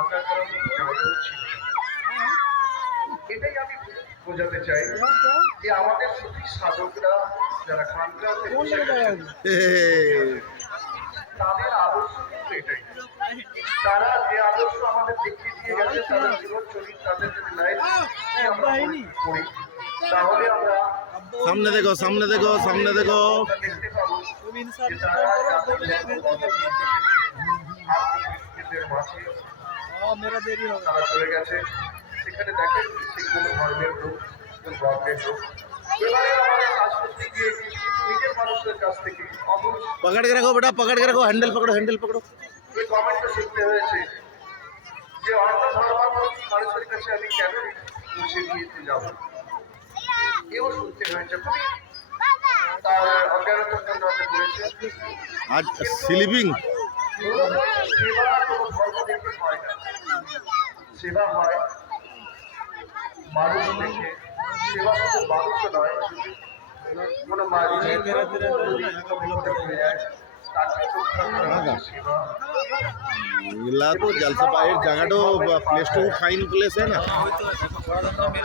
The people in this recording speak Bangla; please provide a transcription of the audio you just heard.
আঁকার করার মতো জায়গাও ছিল না। এটাই আমি বোঝাতে চাই যে আমাদের সত্যি সাধকরা যারা খানকাতে বসে গেছেন তাদের আদর্শ কিন্তু এটাই। তারা যে আদর্শ আমাদের দেখিয়ে দিয়ে গেছে, তাদের জীবন চরিত, তাদের যদি লাইফ আমরা পড়ি তাহলে আমরা সামনে দেখো, সামনে দেখো, সামনে দেখো। দেখতে পাবো যে তারা জাতির মাঝে তারা চলে গেছে। সেখানে দেখেন সেগুলো ধর্মের লোক, ধর্মের লোক। এবারে আমাদের রাজনীতি দিয়ে নিজের মানুষের কাছ থেকে पकड़ के रखो बेटा, पकड़ के रखो, हैंडल पकड़ो, हैंडल पकड़ो। এই কমেন্টটা শুনতে হয়েছে যে অন্য ধর্মাবলম্বী মানুষের কাছে আমি কেন মুছে দিয়েতে যাব, এও শুনতে হয়েছে। খুবই তার অজ্ঞানতার জন্য হয়তো করেছে। आज स्लीपिंग সেবা কোনো ধর্ম দেখে হয় না, সেবা হয় মানুষ দেখে। সেবা শুধু মানুষও নয়, কোনো মানুষ হয়ে যায় তাকে রক্ষা করা সেবা। मिला तो जलसा पाइट जगह तो प्लेस टू फाइन प्लेस है ना।